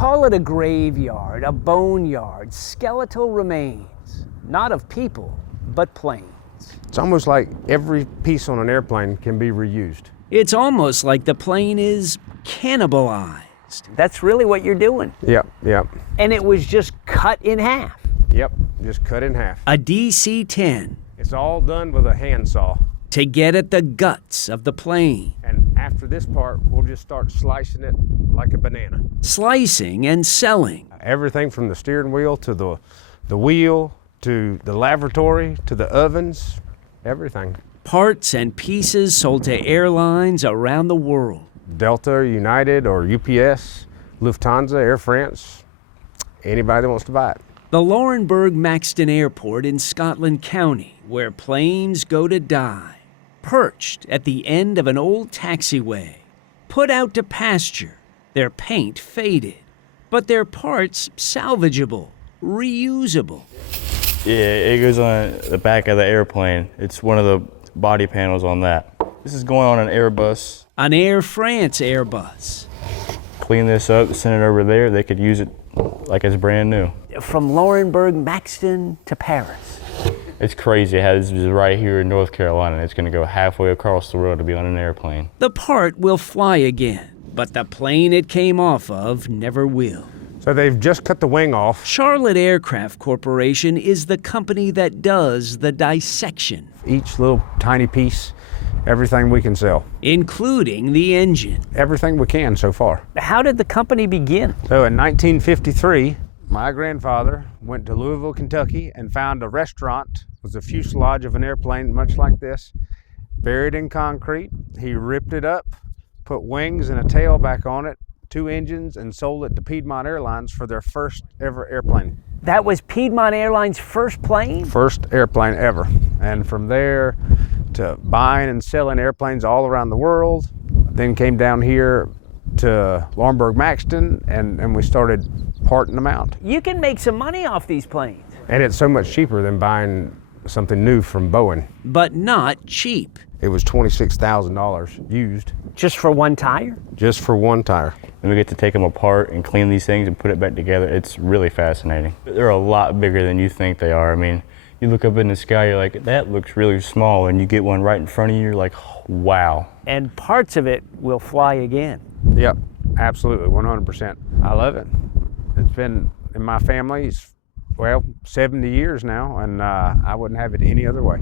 Call it a graveyard, a boneyard, skeletal remains, not of people, but planes. It's almost like every piece on an airplane can be reused. It's almost like the plane is cannibalized. That's really what you're doing. Yep. And it was just cut in half. Yep, just cut in half. A DC-10. It's all done with a handsaw. To get at the guts of the plane. And after this part, we'll just start slicing it like a banana. Slicing and selling. Everything from the steering wheel to the wheel to the lavatory to the ovens, everything. Parts and pieces sold to airlines around the world. Delta, United, or UPS, Lufthansa, Air France, anybody that wants to buy it. The Laurenburg Maxton Airport in Scotland County, where planes go to die. Perched at the end of an old taxiway, put out to pasture, their paint faded, but their parts salvageable, reusable. Yeah, it goes on the back of the airplane. It's one of the body panels on that. This is going on an Airbus. An Air France Airbus. Clean this up, send it over there. They could use it like it's brand new. From Laurenburg, Maxton to Paris. It's crazy how this is right here in North Carolina. It's going to go halfway across the world to be on an airplane. The part will fly again, but the plane it came off of never will. So they've just cut the wing off. Charlotte Aircraft Corporation is the company that does the dissection. Each little tiny piece, everything we can sell. Including the engine. Everything we can so far. How did the company begin? So in 1953, my grandfather went to Louisville, Kentucky and found a restaurant. It was a fuselage of an airplane much like this, buried in concrete. He ripped it up, put wings and a tail back on it, 2 engines, and sold it to Piedmont Airlines for their first ever airplane. That was Piedmont Airlines' first plane? First airplane ever. And from there to buying and selling airplanes all around the world, then came down here to Laurenburg Maxton and we started parting them out. You can make some money off these planes. And it's so much cheaper than buying something new from Boeing. But not cheap. It was $26,000 used. Just for one tire? Just for one tire. And we get to take them apart and clean these things and put it back together. It's really fascinating. They're a lot bigger than you think they are. I mean, you look up in the sky, you're like, that looks really small, and you get one right in front of you, you're like, wow. And parts of it will fly again. Yep, absolutely, 100%. I love it. It's been in my family, well, 70 years now, and I wouldn't have it any other way.